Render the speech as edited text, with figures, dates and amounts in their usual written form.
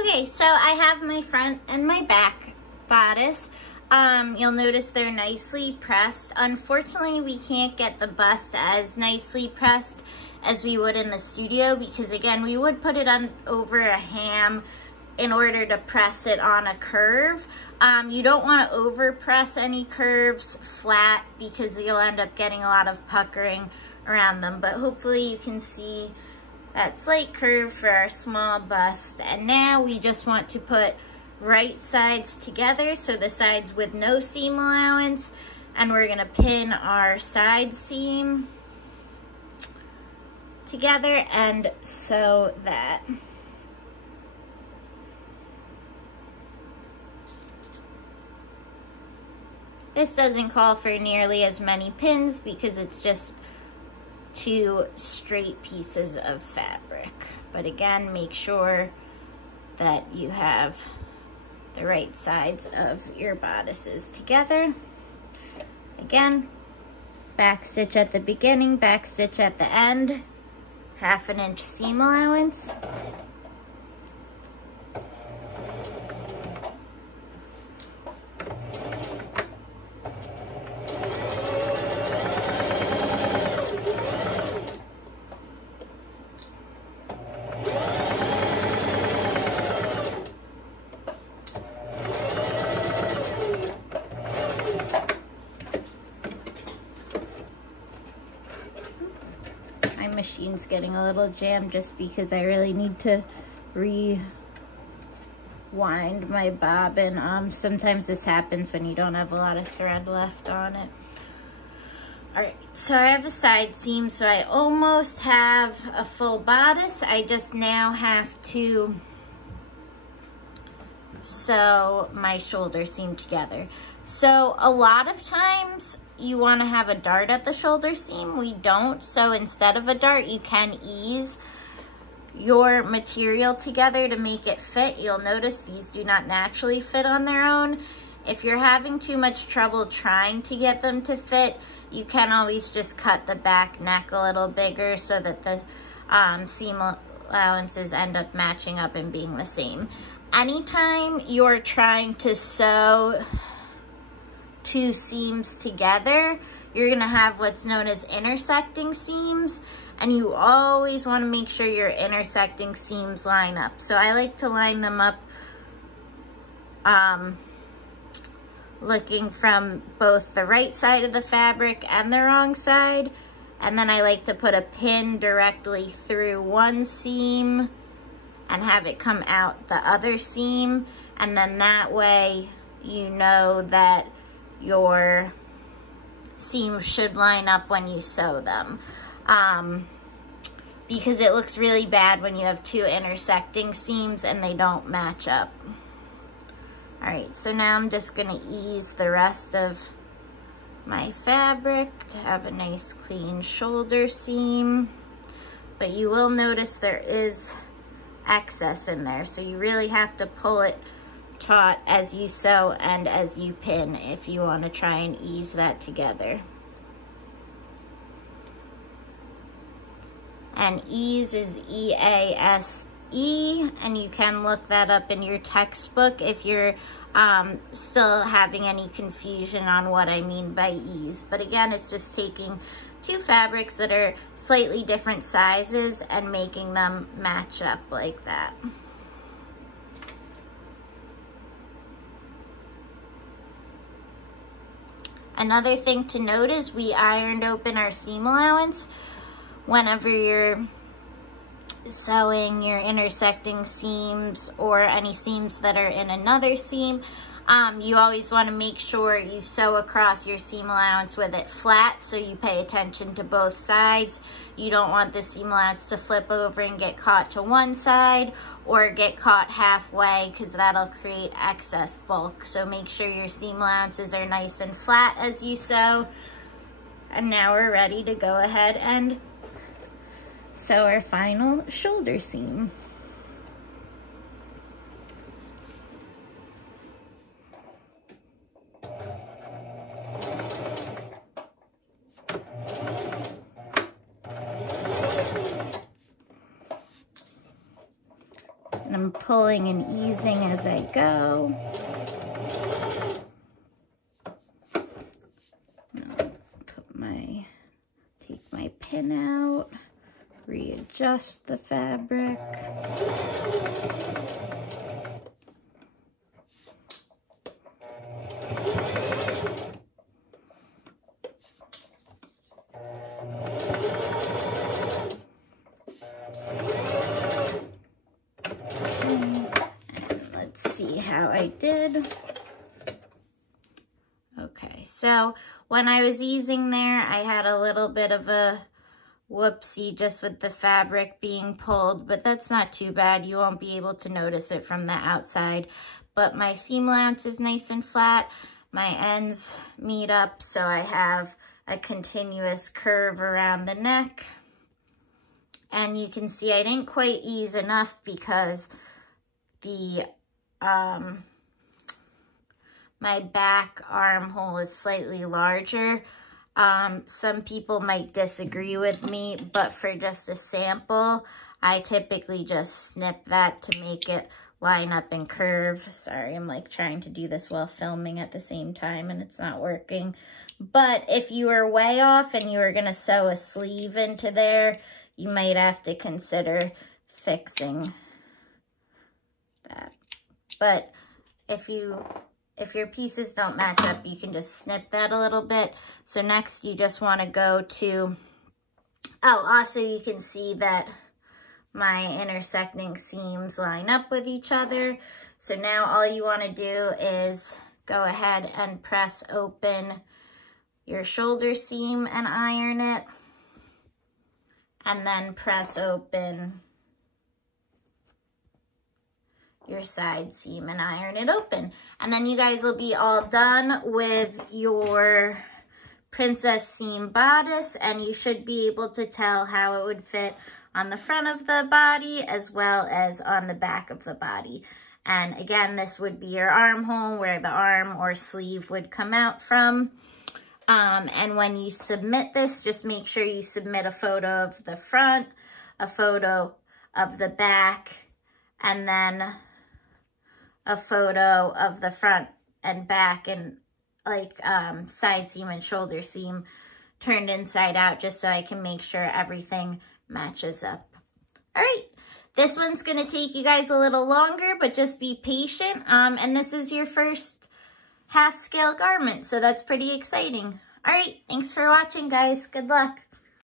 Okay, so I have my front and my back bodice. You'll notice they're nicely pressed. Unfortunately, we can't get the bust as nicely pressed as we would in the studio because, again, we would put it on over a ham in order to press it on a curve. You don't want to over press any curves flat because you'll end up getting a lot of puckering around them, but hopefully you can see that slight curve for our small bust. And now we just want to put right sides together, so the sides with no seam allowance, and we're gonna pin our side seam together and sew that. This doesn't call for nearly as many pins because it's just 2 straight pieces of fabric. But again, make sure that you have the right sides of your bodices together. Again, back stitch at the beginning, back stitch at the end, 1/2 inch seam allowance. Machine's getting a little jammed just because I really need to rewind my bobbin. Sometimes this happens when you don't have a lot of thread left on it. Alright, so I have a side seam, so I almost have a full bodice. I just now have to sew my shoulder seam together. So a lot of times you want to have a dart at the shoulder seam. We don't, so instead of a dart you can ease your material together to make it fit. You'll notice these do not naturally fit on their own. If you're having too much trouble trying to get them to fit, you can always just cut the back neck a little bigger so that the seam allowances end up matching up and being the same. Anytime you're trying to sew 2 seams together, you're gonna have what's known as intersecting seams, and you always want to make sure your intersecting seams line up. So I like to line them up looking from both the right side of the fabric and the wrong side, and then I like to put a pin directly through one seam and have it come out the other seam, and then that way you know that your seams should line up when you sew them, because it looks really bad when you have 2 intersecting seams and they don't match up. Alright, so now I'm just going to ease the rest of my fabric to have a nice clean shoulder seam, but you will notice there is excess in there, so you really have to pull it taut as you sew and as you pin if you want to try and ease that together. And ease is E-A-S-E, and you can look that up in your textbook if you're still having any confusion on what I mean by ease. But again, it's just taking 2 fabrics that are slightly different sizes and making them match up like that. Another thing to note is we ironed open our seam allowance. Whenever you're sewing your intersecting seams or any seams that are in another seam, you always want to make sure you sew across your seam allowance with it flat, so you pay attention to both sides. You don't want the seam allowance to flip over and get caught to one side or get caught halfway, because that'll create excess bulk. So make sure your seam allowances are nice and flat as you sew. And now we're ready to go ahead and sew our final shoulder seam. And I'm pulling and easing as I go. Take my pin out, readjust the fabric. See how I did. Okay, so when I was easing there, I had a little bit of a whoopsie just with the fabric being pulled, but that's not too bad. You won't be able to notice it from the outside. But my seam allowance is nice and flat. My ends meet up, so I have a continuous curve around the neck. And you can see I didn't quite ease enough because the my back armhole is slightly larger. Some people might disagree with me, but for just a sample, I typically just snip that to make it line up and curve. Sorry, I'm like trying to do this while filming at the same time and it's not working. But if you were way off and you were gonna sew a sleeve into there, you might have to consider fixing that. But if your pieces don't match up, you can just snip that a little bit. So next you just want to go to, oh, also you can see that my intersecting seams line up with each other. So now all you want to do is go ahead and press open your shoulder seam and iron it. And then press open your side seam and iron it open. And then you guys will be all done with your princess seam bodice, and you should be able to tell how it would fit on the front of the body as well as on the back of the body. And again, this would be your armhole where the arm or sleeve would come out from. And when you submit this, just make sure you submit a photo of the front, a photo of the back, and then a photo of the front and back and like side seam and shoulder seam turned inside out, just so I can make sure everything matches up. All right, this one's gonna take you guys a little longer, but just be patient. And this is your first half scale garment, so that's pretty exciting. All right, thanks for watching, guys. Good luck.